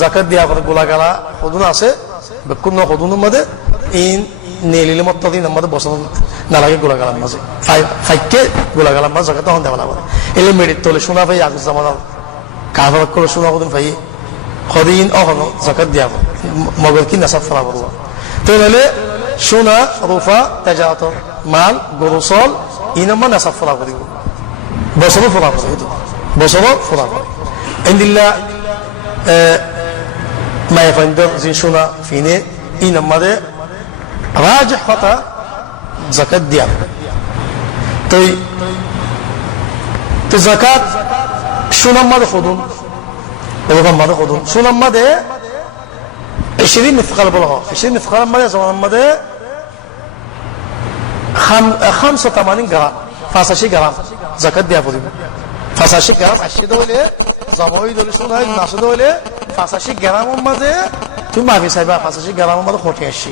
জাকাত দিয়া করে গোলাগালা হদুন আছে বেকুন হদুনের মধ্যে ইন নেলিলে মত্তাদিন আমাদের বসন নালাগে গোলাগালার মাঝে ফাইকে গোলাগালার মাঝে জাকাত তখন দেওয়া না এলে মেডিট তোলে শোনা ভাই আগুন জামানা কাহার করে শোনা হদুন ভাই হদিন অহনো জাকাত দিয়া মগর কি নাসাব ফলা বলবো তো হলে সোনা রুফা তেজাত মাল গরুসল ইনাম্মা নাসাব ফলা করিব বছরও ফলা করে বছরও ফলা করে ইন্দিল্লা মায়ে ফাইন্ডর যে সোনা ফিনে ইনাম্মাদে রাজহ কথা জাকাত দিয়া তো জাকাত সোনাম্মাদে খুদুন রুফাম্মাদে খুদুন সোনাম্মাদে 20 مثقال بلغة 20 مثقال ماذا زمان ماذا 85 جرام 85 جرام زكاة دي أفضل 85 جرام أشي دولة زموي دولة شو هاي الناس دولة 85 جرام ماذا ثم ما في سايبا 85 جرام ماذا خوتي أشي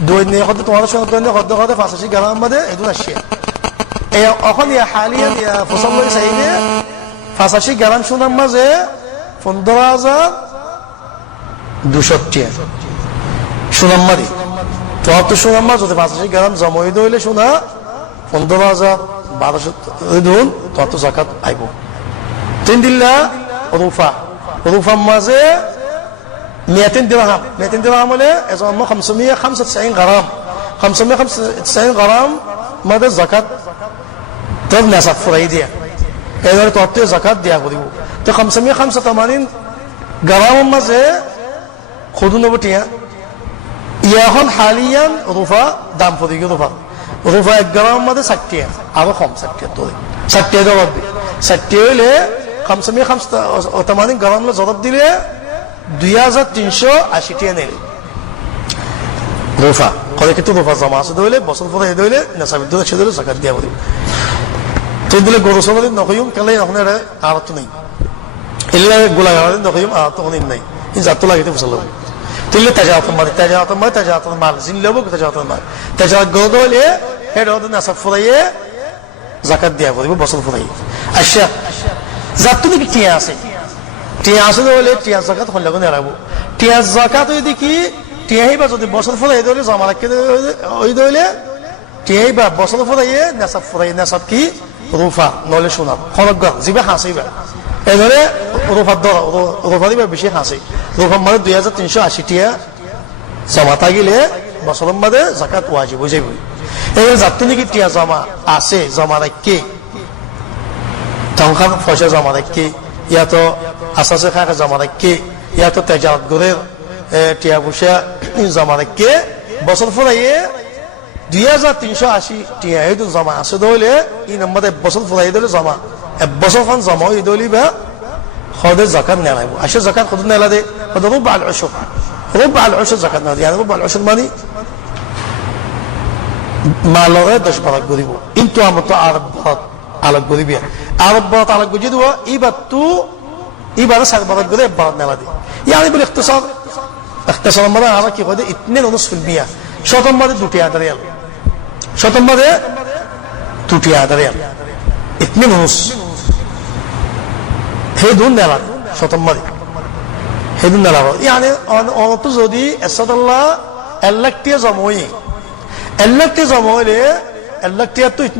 دوين ياخد توارا شو دوين ياخد 85 جرام ماذا يدون أشي إيه أخذ يا حاليا يا فصل الله سايبه 85 جرام شو ماذا 15,200 সোনাম্মাদি তো সোনাম্মা যদি 85 গ্রাম জমা হইলে সোনা 15,1200 ধরুন তত জাকাত আইব তিন দিল্লা রুফা মাঝে 200 দিরহাম হলে এজন্য 595 গ্রাম 595 গ্রাম মাঝে জাকাত তোর নেশাব ফুরাই দিয়া এবারে তত জাকাত দিয়া করিব তো 585 গ্রাম মাঝে খুদুন বটিয়া ইয়াখন হালিয়ান রুফা দাম পড়ি রুফা 1 গ্রাম মধ্যে 60 আরো কম 60 তো 60 জবাব দি 60 হইলে 585 গ্রাম জবাব দিলে 2380 টাকা নেলে রুফা কলে কিন্তু রুফা জমা আছে দইলে বছর পরে দইলে নাসাবিদ দইলে ছেদলে জাকাত দিয়া বলি তো দিলে গরু সমাদি নকয়ুম কালে এখন আর তো নাই এলে গোলাগাড়ি নকয়ুম আর তো নাই এই জাত লাগিতে ফসল تقول تجارة المال زين لو بقول تجارة المال تجارة جودولة هذا هذا الناس فضية زكاة ديا فضية بصل فضية أشياء زاتوني بتياسي دولة تياس زكاة خلنا قلنا رابو تياس زكاة يدي كي تياهي بس ودي بصل فضية دولة زمانك كده دولة تياهي بس بصل فضية ناس فضية ناس كي روفا نولش شونا خلق زيبه حاسيبه এবারে রুফা দিবে বেশি হাসি রুফার মধ্যে 2380 টাকা জমা থাকিলে বছরের মধ্যে জাকাত ওয়াজিব হয়ে যাবে এবার যাত্রা নাকি টিয়া জমা আছে জমা রাখি তখন পয়সা জমা রাখি ইয়া তো আসাসে খাকে জমা রাখি ইয়া তো তেজারত করে টিয়া পয়সা জমা রাখি বছর ফুরাইয়ে 2380 টাকা এই জমা আছে দলে এই নম্বরে বছর ফুরাই দলে জমা বছর খান জমা হয়ে দলি বা خذ زكاة نلاقي عشان زكاة خذنا نلاقي هذا ربع العشر زكاة نلاقي يعني ربع العشر ماني ما لغة دش برا قريبه انتوا هم تعربات على قريبيا عربات على قريبه إبا رسال برا قريب برا نلاقي يعني بالاختصار مرة على كي خذ 2.5% شو تم مرة دوتي هذا ريال شو تم مرة دوتي هذا ريال 2.5 هيدون نلا شطمري هيدون نلا يعني أنا تزودي أسد الله اللكتي زموي اللكتي تو 2.5%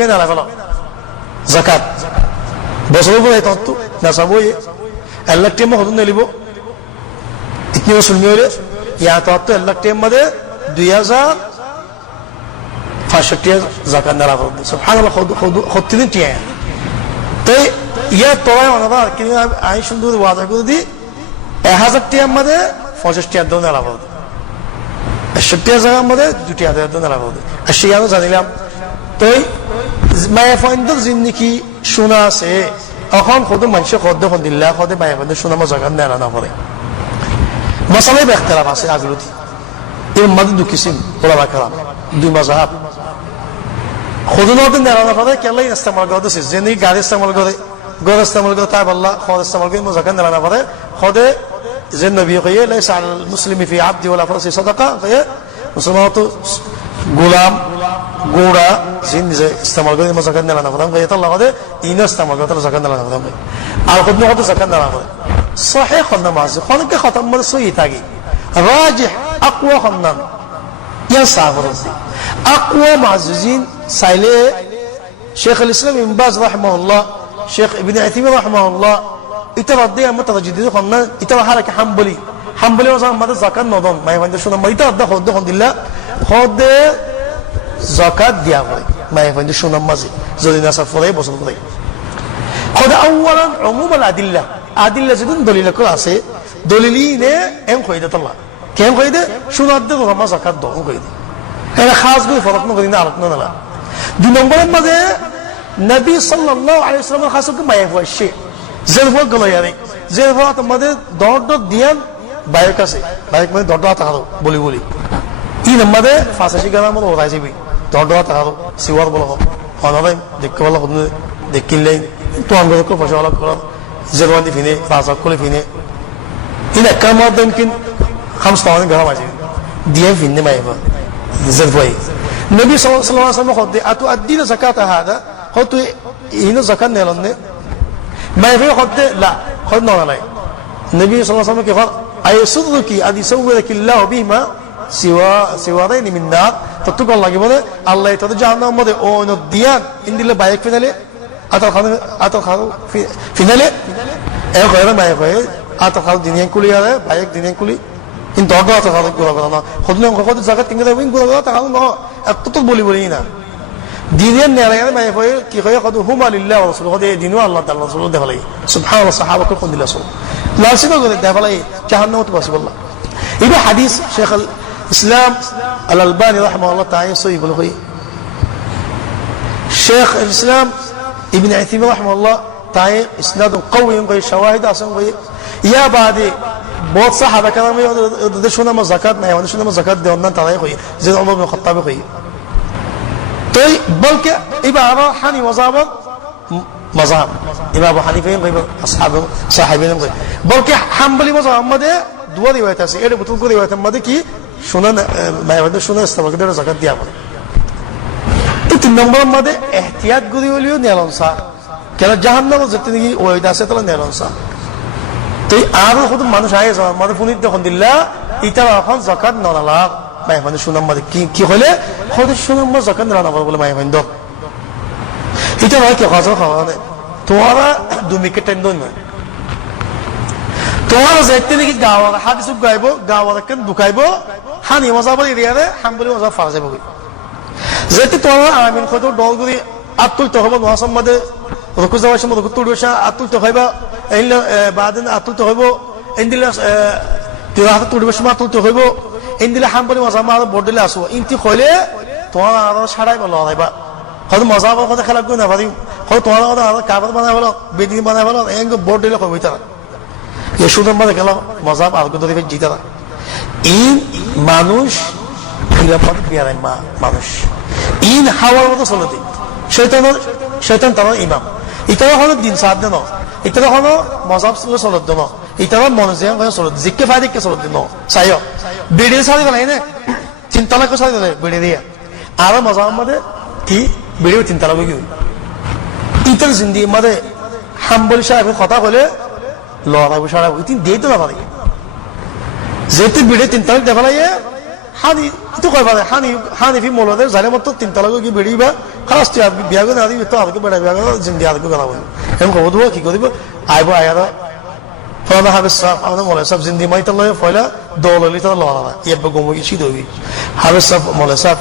على فلا زكاة بس هو بقى يتحطوا نسبوي اللكتي ما خدون نليبو 2.5% يعني تحطوا اللكتي ما ده 2000 زكاة نلا سبحان الله خد تين تيا تي يا طوعي وانا بقى كني عايش ندور واضح كده دي هذا تيام ماذا فوجش تيام دون على بعض الشتيا زمان ماذا دوتيا دون على بعض الشيء هذا زانيلام تي ما يفعل زندگی شونا سه أخان خود منشه خود الله خود ما يفعل شونا ما زغن نه أنا فره مسألة باختلاف আছে আগলুতি এই মধ্যে দু কিসিম ওলামা کرام দুই মাযহাব خودنوت نه أنا فره কেলাই ইস্তেমাল করে সে জিনি গাড়ি ইস্তেমাল করে গর ইস্তেমাল করে তাই আল্লাহ খোদ ইস্তেমাল করে মজাকান نه أنا فره خود زين نبي قيه ليس على المسلم في عبد ولا فرس صدقة قيه مسلمات غلام غورا زين استعمال করে মজাকান نه أنا فره قيه الله قده إينا استعمال করে মজাকান نه أنا فره আর خود نه خود زكاة نه أنا فره sahih khonna mas khonke khatam mad sahih tagi rajih aqwa khonnan ya sabrati aqwa mazuzin saile Sheikh al-Islam Ibn Baz rahimahullah Sheikh Ibn Uthaymeen rahimahullah itaraddi mutaraddid khonna ita haraka hanbali ওসব আমাদের যাকাত নদন মাই ফাইন্দে শুনা মাইতা আদা খদ খদিল্লা খদে যাকাত দিয়া হয় মাই ফাইন্দে শুনা মাঝে যদি না সফরে বসন করে খদ আউয়ালান উমুম আল আদিল্লা যদিন দলিল কর আছে দলিলিনে এম কইদে তাল্লা কেম কইদে শুনা দে রমা যাকাত দন কইদে এরা খাস করে ফরক ন করিনা আরত না দুই নম্বরের মাঝে নবী সাল্লাল্লাহু আলাইহি ওয়াসাল্লাম খাসকে মাই ফাইশে জেরফল গলায়ারে জেরফল তোমাদের দর দিয়ান বাইক আছে বাইক মানে দরদা থাকালো বলি ই নম্বরে ফাঁসাশি গ্রাম মতো ওরাই যাবি দরদা থাকালো সিওয়ার বলো অনারাই দেখতে ভালো দেখিলেই তো আঙ্গুল পয়সা ভালো করা জেরওয়ানি ফিনে ফাঁসা করে ফিনে ইন একটা মধ্যে কিন খামস তাওয়ানি গ্রাম আছে দিয়ে ফিনে মাইবা জেরফাই নবী সাল্লাল্লাহু আলাইহি ওয়াসাল্লাম খদ আতু আদিনা যাকাত হাদা হতো ইনো যাকাত নেলনে মাইবা খদ লা খদ নলাই নবী সাল্লাল্লাহু আলাইহি ওয়াসাল্লাম কি খদ আইসুদুকি আদি সাওয়ালাকি আল্লাহু বিমা সিওয়ারাইন মিন নার ততক লাগে বলে আল্লাহ তাদের জাহান্নামের মধ্যে ওন দিয়ান ইনদিলে বাইক ফিনালে আতা খাও ফিনালে এ কয়রা বাইক হয় আতা খাও দিনিয়া কুলি আরে বাইক দিনিয়া কুলি ইন দরদা আতা খাও গুলা গুলা না খদলে কত জায়গা তিনগে দেবেন গুলা গুলা তা খাও না এত তো বলি না দিনের নেড়ে বাইক হয় কি হয় কত হুমা লিল্লাহি ওয়া রাসূলু কত দিনু আল্লাহ তাআলা রাসূল দেখালাই সুবহানাল্লাহ সাহাবাকে কোন দিলা সব লাসিদো করে দেখালাই জাহান্নামে তো পসিবল না এই হাদিস শেখ আল ইসলাম আল আলবানী রাহিমাহুল্লাহ তাআলা সহি বলে কই শেখ আল ইসলাম ইবনে উথাইমিন রাহিমাহুল্লাহ তাআলা ইসনাদ কওয়ি কই শাওয়াহিদ আসান কই ইয়া বাদে বহুত সাহাবা کرام ওদের শুনা মা যাকাত নাই ওদের শুনা মা যাকাত দেন না তারাই কই যে ওমর ইবনে খাত্তাব কই তো বলকে ইবারা হানি ওয়াজাব مذهب امام ابو حنيفه কই আসহাব সাহাবীন কই বলকে হাম্বলি মযহাব মধ্যে দুয়া রিওয়ায়াত আছে এর বুতুল করে রিওয়ায়াতের মধ্যে কি শুনান মাইবাদের শুনান ইস্তেমাকদের যাকাত দিয়া পড়ে এই তিন নম্বরের মধ্যে ইহতিয়াত করি হলিও নেলনসা কেন জাহান্নামে যেতে নাকি ওইটা আছে তাহলে নেলনসা তো আর কত মানুষ আয়ে যায় মধ্যে পুনিত দেখুন দিল্লা ইতা এখন যাকাত নলালা মাইবাদের শুনান মধ্যে কি হলে হয়তো শুনান মধ্যে যাকাত নলালা বলে মাইবাদ এটা হয় কি খাজা খাওয়ানে তোরা দুমিকে টেন্ডন না তোরা যেতে নাকি গাওয়ার হাদিস গাইবো গাওয়ার কেন দুকাইবো হানি মজাবল এরিয়ারে হামবলি মজাব ফারা যাবে যেতে তোরা আমিন কত ডলগুরি আতুল তো হবে মহাসম মধ্যে রুকু যাওয়ার সময় রুকু তুলবো আতুল তো হইবা এইলা বাদেন আতুল তো হইবো ইনদিলা তিরাহাত তুলবো সময় আতুল তো হইবো ইনদিলা হামবলি মজাব মা বড়দিলে আসো ইনতি কইলে তোরা আর ছাড়াই বলা হইবা হয়তো মজাবের কথা খেলা করে না পারি হয়তো তোমার কথা কাগজ বানায় ভালো বেদিন বানায় ভালো এঙ্গ বোর্ড দিলে কই তারা এ সুন্দর মধ্যে খেলা মজাব আর কত দিবে জিতারা ইন মানুষ নিরাপদ বিয়ারাই মানুষ ইন হাওয়ার মতো চলতে শয়তান তার ইমাম ইতারা হলো দিন সাধ্য ন ইতারা হলো মজাব চলত ন ইতারা মনোজে চলত জিকে ফাই দিকে চলত ন চাই বেড়ে সারি গেল এনে চিন্তা না করে সারি গেলে বেড়ে দিয়ে আর মজাব মধ্যে কি বেড়ে চিন্তা লাগবে কি ইতার জিন্দি মধ্যে হাম্বলি সাহেবের কথা বলে লড়াবো সারাবো তিন দিয়ে তো না পারে যেহেতু বেড়ে তিন তারিখ দেখা লাগে হানি তো কয় পারে হানিফি মৌলাদের জানে মতো তিন তালাকে কি বেড়িবা খালাস তুই বিয়া করে আদি তো আদকে বেড়া বিয়া করে জিন্দি আদকে বেড়াবো এমন কব দেবো কি করিব আইবো আয়ারা ফলা হাবেস সাহেব আমাদের মৌলাই সাহেব জিন্দি মাই তাল ফয়লা দৌলি তারা লড়া ইয়াব্বা গমো কি দবি হাবেস সাহেব মৌলাই সাহেব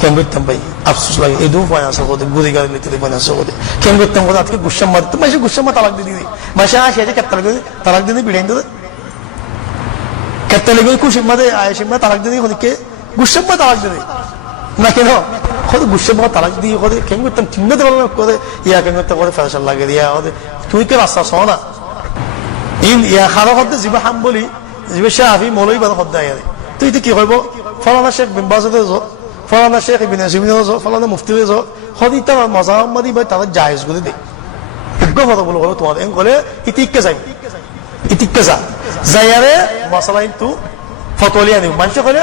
কেন করতাম ভাই আফসোস লাগে এই দু ফাইনান্স হতে গুড়ি গাড়ি নিতে ফাইনান্স হতে কেন করতাম কথা আজকে গুসাম মারতে মাসে গুসাম তালাক দিয়ে দিদি মাসে আসে আছে তালাক দিয়ে বিড়াইন দিতে কেটে লেগে খুশি মাদে আয়েশে মা তালাক দিয়ে হদিকে গুসাম মা তালাক দিয়ে না কেন হতে গুসাম মা তালাক দিয়ে হতে কেন করতাম চিন্তা ভালো করে ইয়া কেন করতে করে ফ্যাশন লাগে দিয়া হতে তুই কে রাস্তা সহ না ইন ইয়া খারাপ হতে জিবা হাম বলি জিবা শাফি মৌলই বাদ হদ্দা আয়া তুই তো কি হইব ফলানা শেখ বিন বাজতে ফলানা শেখ ইবনে সিমিন ফলানা মুফতি হদি তার মজাব মাদি ভাই তারা জায়েজ করে দে উগ্র কথা বলো তোমার এম করে ইতিককে যাই ইতিককে যায়ারে মশলা কিন্তু ফতোয়ালি আনি মানুষ করে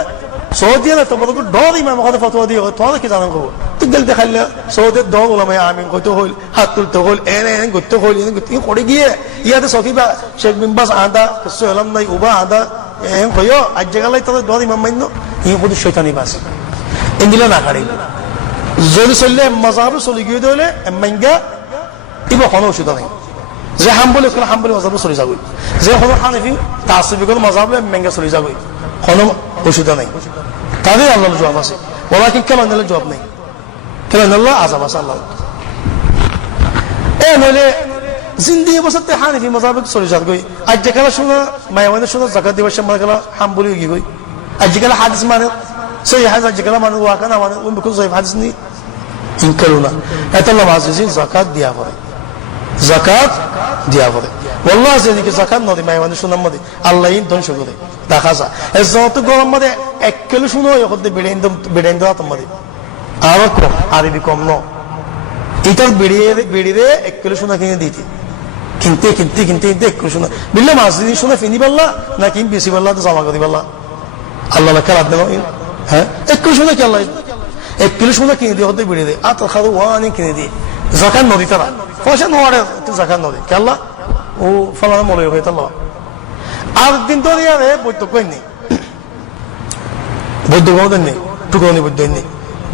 সৌদিয়া তোমাদের ডর ইমাম কথা ফতোয়া দিয়ে তোমাদের কি জানান করবো তুই গেল দেখাইলে সৌদের দল ওলামাই আমিন কইতে হইল হাত তুলতে হইল এন করতে হইল করে গিয়ে ইয়াতে সকিবা শেখ বিম্বাস আদা হলাম নাই উবা আদা এন কইও আজ জায়গালাই তাদের ডর ইমাম মান্য ইয়ে কত শৈতানি বাস এগুলো না কাড়ি যদি চললে মজাব চলি গিয়ে দিলে মাইঙ্গা ইবা কোনো অসুবিধা নাই যে হাম্বলি হাম্বলি মজাব চলি যাবই যে কোনো হানিফি তাসিবি কোনো মজাব মেঙ্গা চলি যাবই কোনো অসুবিধা নাই তাদের আল্লাহর জবাব আছে ওরা কি কেন নিলে জবাব নেই কেন নিল আজাব আছে আল্লাহ এ নইলে জিন্দি বছরতে হানিফি মজাব চলি যাত গই আজ যেখানে শোনা মায়ামানের শোনা জাকাত দিবস মানে গেলা হাম্বলি গি গই আজ যেখানে হাদিস মানে সেই হাদিস আজ যেখানে মানে ওয়াকা না মানে উন বিকুল হাদিস নি ইনকারুনা এটা আল্লাহ আজিজিন জাকাত দিয়া পড়ে জাকাত দিয়া পড়ে والله যেদিকে জাকাত নদী মায়ামানের শোনার মধ্যে আল্লাহ ধ্বংস করে দেখা যায় যত গরম মধ্যে 1 কিলো শুনো হতে বেড়ে দেওয়া তোমার আরো কম আরবি কম ন এটার বেড়িয়ে 1 কিলো সোনা কিনে দিতে কিনতে 1 কিলো সোনা বিল্লা মাছ দিন সোনা ফিনি পারলা না কিন বেশি পারলা তো জমা করে পারলা আল্লাহ খেলা দেন হ্যাঁ 1 কিলো সোনা কি আল্লাহ 1 কিলো সোনা কিনে দিয়ে হতে বেড়ে দেয় আর খাদো ওয়ানি কিনে দিয়ে জাকাত নদী তারা পয়সা নোয়ারে জাকাত নদী কে আল্লাহ ও ফলানো মনে হয়ে তাল্লাহ আর দিন তো আরে বৈদ্য কই নেই বৈদ্য কোন নেই টুকরনি বৈদ্য নেই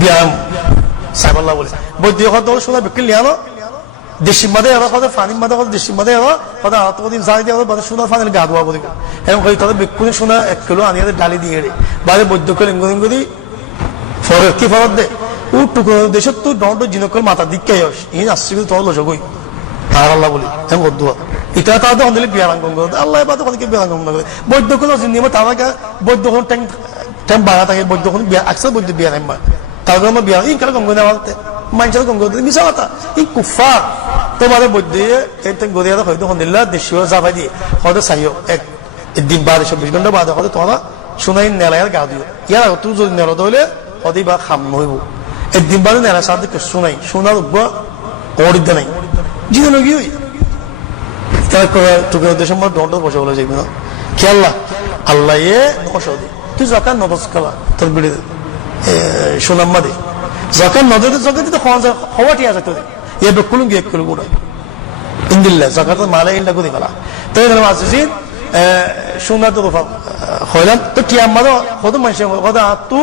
ব্যায়াম সাইবাল্লাহ বলে বৈদ্য হতো সোনা বিক্রি লিয়ানো দেশি মাদে এরা কথা ফানি মাদে কথা দেশি মাদে এরা কথা আত্মদিন যাই দিয়ে বাদে সোনা ফানির গা ধোয়া বলি এবং কই তাদের বিক্রি সোনা 1 কিলো আনিয়ে ডালি দিয়ে রে বাদে বৈদ্য করে ইঙ্গি ফরের কি ফরত দে ও টুকরো দেশত তো দণ্ড জিনকর মাথা দিককাই হস ইন আসছে তো লজ গই আর আল্লাহ বলি এবং বদুয়া এটা তাদের হলে বিয়ারাঙ্গম করে আল্লাহ বাদে কোনকে বিয়ারাঙ্গম করে বৈদ্য কোন জিনিস তারা বৈদ্য কোন ট্যাঙ্ক বাড়া থাকে বৈদ্য কোন বিয়া আকসার বৈদ্য বিয়া নাই তাদের আমার বিয়া ই কাল গঙ্গ নেওয়া মানুষের গঙ্গ মিশা কথা ই কুফার তোমার বৈদ্য গড়িয়া হয়তো হন্দিল্লা দেশীয় যাবাই দিয়ে হয়তো চাইও একদিন বাদে 24 ঘন্টা বাদে হয়তো তোমরা সোনাই নেলাইয়ের গা দিও ইয়ার আগে তুই যদি নেলা হলে হতেই বা খাম নহইব একদিন বাদে নেলা সাথে শোনাই শোনার উঠবা অরিদ্যা নাই জিনে লগি হই টুকের দেশের মধ্যে দণ্ড বসে বলে যাইবে না কে আল্লাহ আল্লাহ এ নশদি তুই জাকাত নদস কালা তোর বিড়ি সোনাম মাদে জাকাত নদে জাকাত দিতে হওয়াটি আছে তোদের ইয়ে বেকুলুম গিয়ে এককুল গুড়া ইন্দিল্লা জাকাত মালে ইল্লা গুদি কালা তাই ধরো আজিজিন সোনা তো হইলাম তো কি আমার কত মানুষ কত আত্মু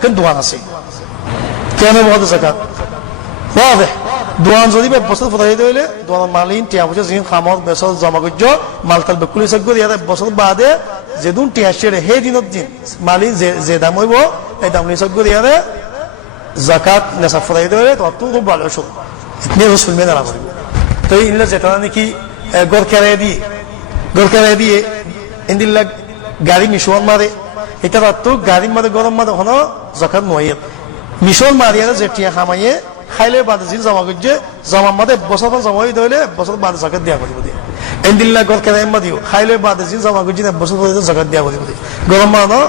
কেন দোয়ান আছে কেন বলতে জাকাত ওয়াদে দোয়ান যদি বছর ফটাই দিলে দোয়ান মালিন টিয়া বছর যিনি খামত বেসর জমা করছ মালতাল বেকুলি চাক ইয়াতে বছর বাদে যেদিন টিয়া সেরে সেই দিনত দিন মালিন যে দাম হইব এই দাম চাক ইয়াতে জাকাত নেশা ফটাই দিলে তো খুব ভালো ওষুধ ইতনে ওষুধ মেনে না করব তো ইনলে যেটা নাকি গড় কেড়ে দিয়ে ইন্দিল্লা গাড়ি মিশন মারে এটা তো গাড়ির মাঝে গরম মাঝে হলো জাকাত নয় মিশন মারিয়া যে টিয়া খামাইয়ে খাইলে বাদে জিন জমা করছে জমা মাদে বছর জমা হয়ে ধরলে বছর বাদে জাকাত দিয়া করিব দিয়ে এন্দিল্লা গর কেন দিও খাইলে বাদে জিন জমা করছে না বছর জাকাত দিয়া করিব দিয়ে গরম মানো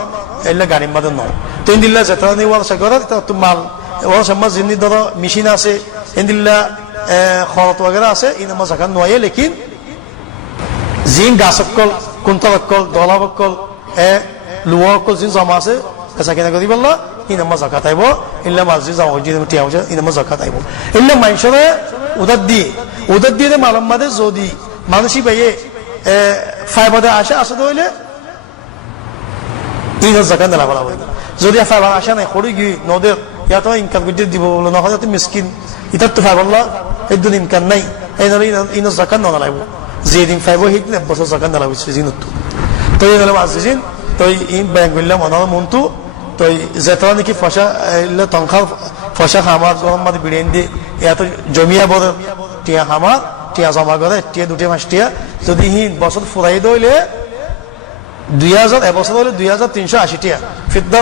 এলে গাড়ির মাদে নয় তো এন্দিল্লা যেটা নি ওয়ালসা করে তো মাল ওয়ালসা মাছ জিনি ধরো মেশিন আছে এন্দিল্লা খরচ वगैरह আছে ইনামা জাকাত নয় লেকিন জিন গাছকল কুন্তকল দলাবকল লুয়াকল জিন জমা আছে এসা কেনা করি বললা ইনামা জাকাত আইব ইল্লা মাসজিদ জামা মসজিদ টিয়া হচ্ছে ইনামা জাকাত আইব ইল্লা মানুষরে উদার দিয়ে মালম মাদে যদি মানুষই পাইয়ে ফাইবাদে আসে হইলে ইনার জাকাত নেলা বলা হইল যদি ফাইবার আসে নাই খড়ি গিয়ে নদের ইয়াত ইনকাম করতে দিব বলো না হয়তো মিসকিন ইতার তো ফাইবাল্লা এই দুন ইনকাম নাই এই ধরে ইনার জাকাত নলা লাগবো যেদিন ফাইব সেইদিন এক বছর জাকাত নেলা হয়েছে জিনত তো এই হলো মাসজিদ তো ইন ব্যাংক করলাম অনার মনটু তো যেটা নাকি ফসা তংখা ফসা খামার গরম মাঝে বিড়িয়ে দিয়ে এত জমিয়া বড় টিয়া খামার টিয়া জমা করে টিয়া 2-5 টিয়া যদি বছর ফুরাই দইলে 2000 এবছর হলে 2380 টিয়া ফিদ্দা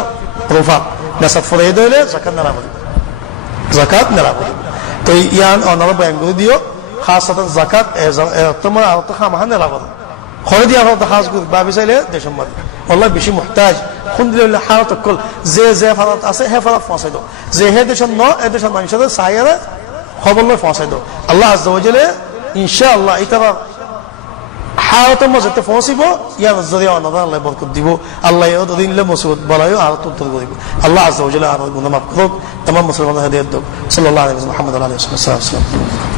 রুফা নেশা ফুরাই দইলে জাকাত নেলা করি তো ইয়ান অনার ব্যাংকগুলো দিও খাসত জাকাত তোমার আরত খামাহা নেলা করে খরে দিয়া হাজ ভাবি চাইলে দেশের মধ্যে আল্লাহ বেশি মুহতাজ আলহামদুলিল্লাহ হালত কল যে ফারাত আছে হে ফারাত পৌঁছাই দাও যে হে দেশের ন এ দেশের মানুষের চাইয়ারে খবর লই পৌঁছাই দাও আল্লাহ আজ্জা ওয়া জাল্লা ইনশাআল্লাহ এটা হায়াতের মধ্যে পৌঁছিব ইয়ার যদি অনাদা আল্লাহ বরকত দিব আল্লাহ দিনলে মুসিবত বলায়ও আর উত্তর করিব আল্লাহ আযজা ওয়া জাল্লা আর গুনাহ মাফ করুক तमाम মুসলমানদের হেদায়েত দাও সাল্লাল্লাহু আলাইহি ওয়া সাল্লাম মুহাম্মদ আলাইহি ওয়া সাল্লাম